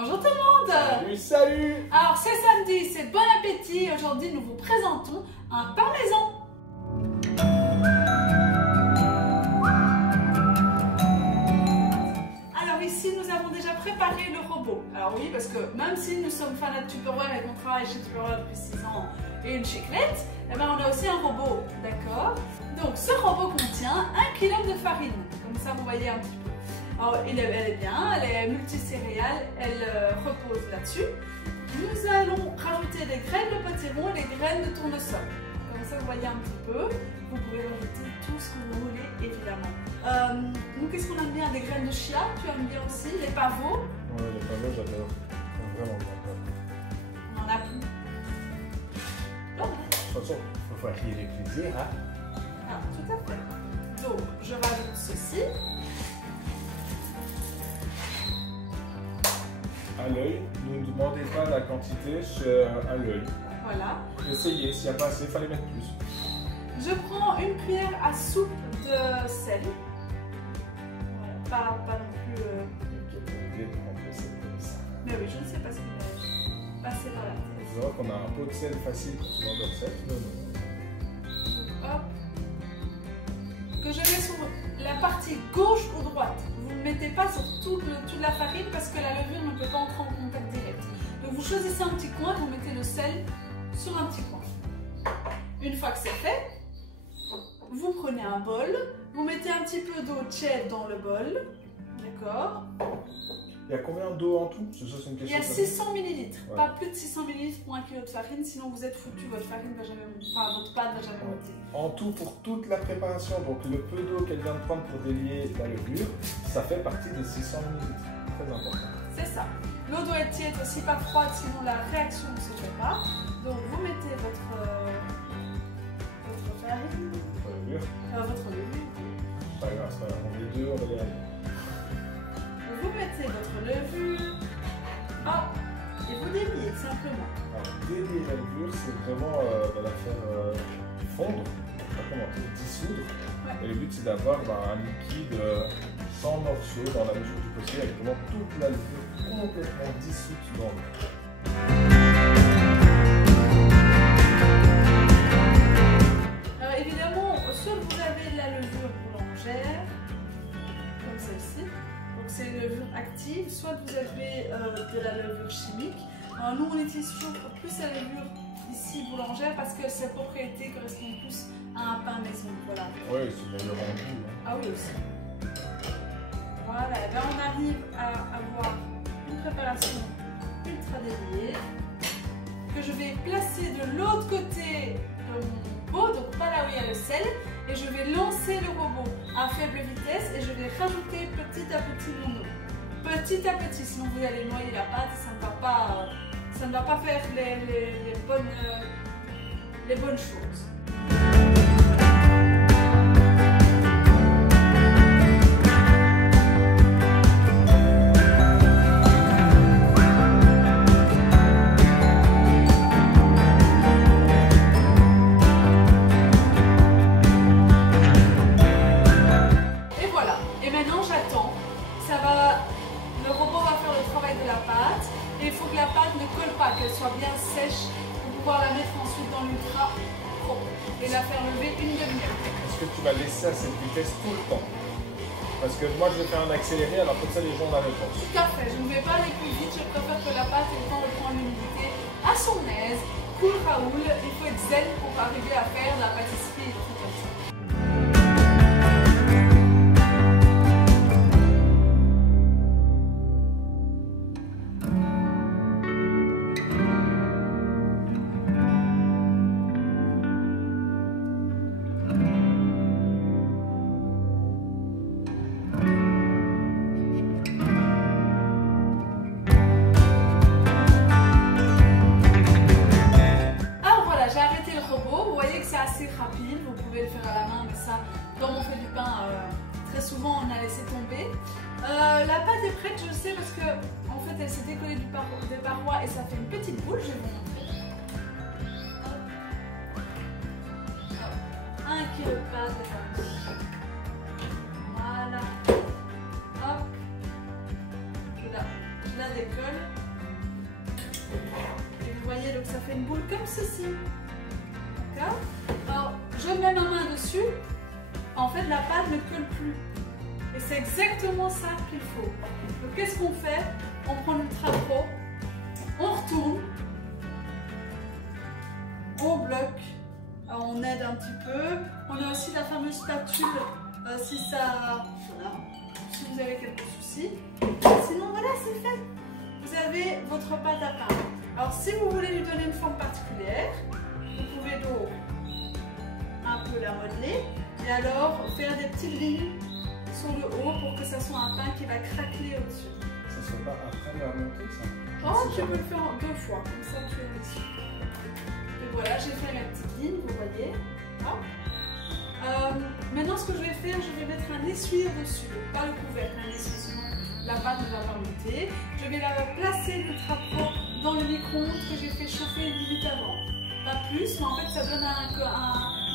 Bonjour tout le monde. Salut, salut. Alors c'est samedi, c'est bon appétit. Aujourd'hui nous vous présentons un parmesan. Alors ici nous avons déjà préparé le robot. Alors oui, parce que même si nous sommes fans de Tupperware et qu'on travaille chez Tupperware depuis 6 ans et une chiclette, eh ben on a aussi un robot, d'accord? Donc ce robot contient 1 kg de farine, comme ça vous voyez un petit peu. Alors, elle est bien, elle est multicéréale, elle repose là-dessus. Nous allons rajouter des graines de potiron et des graines de tournesol. Comme ça, vous voyez un petit peu. Vous pouvez rajouter tout ce que vous voulez, évidemment. Nous, qu'est-ce qu'on aime bien? Des graines de chia, tu aimes bien aussi? Les pavots? Ouais, les pavots, j'adore. Vraiment, On en a plus. Oh. De toute façon, il faut faire les plaisir, hein? Ah, tout à fait. Donc, je rajoute ceci. À l'œil, ne demandez pas la quantité, à l'œil. Voilà. Essayez, s'il n'y a pas assez, il fallait mettre plus. Je prends une cuillère à soupe de sel. Voilà. Pas non plus. Mais oui, je ne sais pas ce qu'il est passé par la tête. Il faut savoir qu'on a un pot de sel facile quand on mange le sel. Hop. Que je mets sur la partie gauche ou droite. Vous ne mettez pas sur toute la farine parce que la levure ne peut pas entrer en contact direct. Donc vous choisissez un petit coin, vous mettez le sel sur un petit coin. Une fois que c'est fait, vous prenez un bol, vous mettez un petit peu d'eau tiède dans le bol, d'accord? Il y a combien d'eau en tout? C'est une question. Il y a 600 ml, ouais. Pas plus de 600 ml pour 1 kg de farine, sinon vous êtes foutu, votre farine va jamais monter, enfin votre pâte va jamais monter. En tout, pour toute la préparation, donc le peu d'eau qu'elle vient de prendre pour délier la levure, ça fait partie des 600 ml. Très important. C'est ça. L'eau doit être tiède aussi, pas froide, sinon la réaction ne se fait pas. Donc vous mettez votre farine, votre levure. Pas grave, c'est pas grave. On est deux, on va y aller. Vous mettez votre levure, hop, et vous déliez simplement. Alors, délier la levure, c'est vraiment de la faire fondre, pas comment dire, dissoudre. Ouais. Et le but, c'est d'avoir un liquide sans morceaux dans la mesure du possible, avec vraiment toute la levure complètement dissoute dans l'eau. Alors évidemment, soit vous avez de la levure boulangère, comme celle-ci, donc c'est une levure active, soit vous avez de la levure chimique. Alors nous on utilise toujours plus la levure ici boulangère parce que ses propriétés correspondent plus à un pain maison. Voilà. Oui, c'est meilleur rendu. Hein. Ah oui aussi. Voilà, et bien on arrive à avoir une préparation ultra déliée que je vais placer de l'autre côté de mon pot, donc pas là où il y a le sel, et je vais lancer le robot à faible vitesse et je vais rajouter petit à petit mon eau. Petit à petit, sinon vous allez noyer la pâte et ça ne va pas faire les bonnes choses. Le robot va faire le travail de la pâte et il faut que la pâte ne colle pas, qu'elle soit bien sèche pour pouvoir la mettre ensuite dans l'ultra propre et la faire lever une demi-heure. Est-ce que tu vas laisser à cette vitesse tout le temps? Parce que moi je vais faire un accéléré, alors comme ça les gens ont la réponse. Tout à fait, je ne vais pas aller plus vite, je préfère que la pâte ait le temps de prendre l'humidité à son aise, cool Raoul, il faut être zen pour arriver à faire de la pâtisserie et tout comme ça. Rapide, vous pouvez le faire à la main, mais ça, comme on fait du pain, très souvent on a laissé tomber. La pâte est prête, je le sais, parce que en fait elle s'est décollée des parois et ça fait une petite boule, je vais vous montrer. Hop. 1 kg de pâte, voilà. Hop. Je la décolle. colle. Et vous voyez, donc ça fait une boule comme ceci. D'accord? Alors, je mets ma main dessus. En fait, la pâte ne colle plus. Et c'est exactement ça qu'il faut. Donc, qu'est-ce qu'on fait? On prend l'Ultra Pro, on retourne, on bloque, alors on aide un petit peu. On a aussi la fameuse spatule si ça, voilà, si vous avez quelques soucis. Sinon, voilà, c'est fait. Vous avez votre pâte à pain. Alors, si vous voulez lui donner une forme particulière, vous pouvez donc un peu la modeler et alors faire des petites lignes sur le haut pour que ça soit un pain qui va craqueler au-dessus. Ça ne soit pas après la montée, ça? Oh, tu peux le faire en 2 fois, comme ça tu es dessus. Et voilà, j'ai fait mes petites lignes, vous voyez. Maintenant, ce que je vais faire, je vais mettre un essuie dessus, pas le couvercle, un essuie, sinon la pâte ne va pas monter. Je vais la placer l'Ultra Pro dans le micro-ondes que j'ai fait chauffer 1 minute avant. Pas plus, mais en fait, ça donne un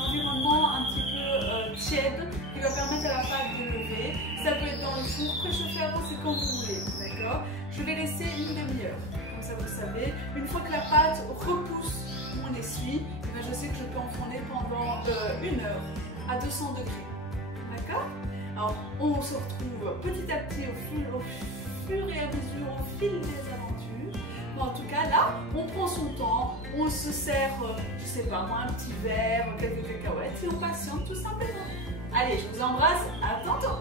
environnement un petit peu tiède qui va permettre à la pâte de lever. Ça peut être dans le four, préchauffé avant, c'est comme vous voulez, d'accord? Je vais laisser une demi-heure, comme ça vous savez. Une fois que la pâte repousse mon essuie, je sais que je peux enfourner pendant 1 heure à 200 degrés, d'accord? Alors, on se retrouve petit à petit au fur et à mesure, au fil des aventures. Mais en tout cas, là, on prend son temps, on se sert, je sais pas moi, un petit verre, quelques cacahuètes et on patiente tout simplement. Allez, je vous embrasse, à tantôt!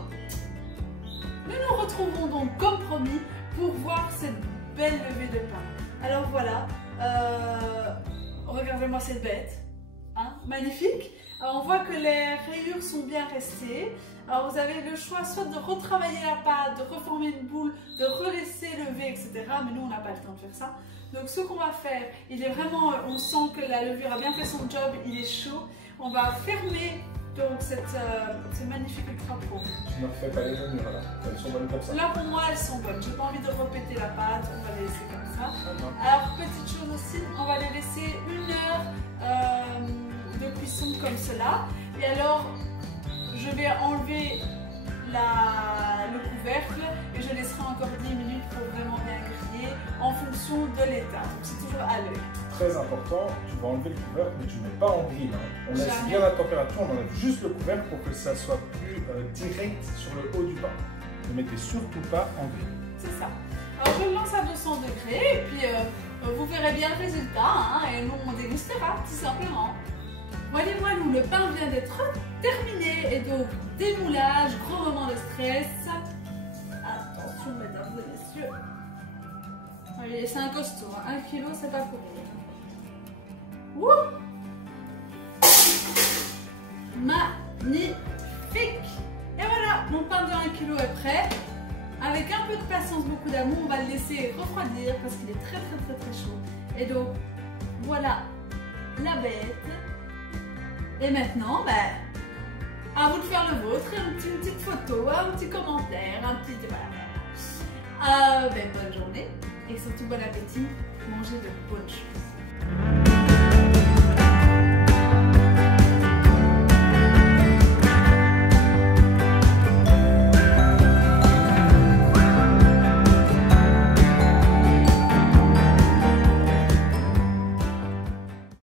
Nous nous retrouvons donc comme promis pour voir cette belle levée de pain. Alors voilà, regardez-moi cette bête, hein, magnifique. Alors on voit que les rayures sont bien restées. Alors vous avez le choix soit de retravailler la pâte, de reformer une boule, de relaisser lever, etc. Mais nous on n'a pas le temps de faire ça. Donc ce qu'on va faire, il est vraiment, on sent que la levure a bien fait son job, il est chaud. On va fermer donc ce magnifique Ultra Pro. Tu ne refais pas les levures là, elles sont bonnes comme ça. Là pour moi elles sont bonnes, j'ai pas envie de répéter la pâte, on va les laisser comme ça. Alors petite chose aussi, on va les laisser 1 heure de cuisson comme cela. Et alors je vais enlever le couvercle et je laisserai encore 10 minutes pour vraiment bien griller en fonction de l'état. Donc c'est toujours à l'œil. Très important, tu vas enlever le couvercle mais tu ne mets pas en grille. Hein. On laisse bien la température, on enlève juste le couvercle pour que ça soit plus direct sur le haut du pain. Ne mettez surtout pas en grille. C'est ça. Alors je le lance à 200 degrés et puis vous verrez bien le résultat hein, et nous on dégustera tout simplement. Voyez-moi, nous, le pain vient d'être terminé et donc démoulage, gros moment de stress. Attention, mesdames et messieurs. Allez, c'est un costaud, hein. 1 kg, c'est pas pour rien. Ouh! Magnifique! Et voilà, mon pain de 1 kg est prêt. Avec un peu de patience, beaucoup d'amour, on va le laisser refroidir parce qu'il est très chaud. Et donc, voilà la bête. Et maintenant, à vous de faire le vôtre, une petite photo, un petit commentaire, un petit... Bonne journée et surtout bon appétit, mangez de bonnes choses.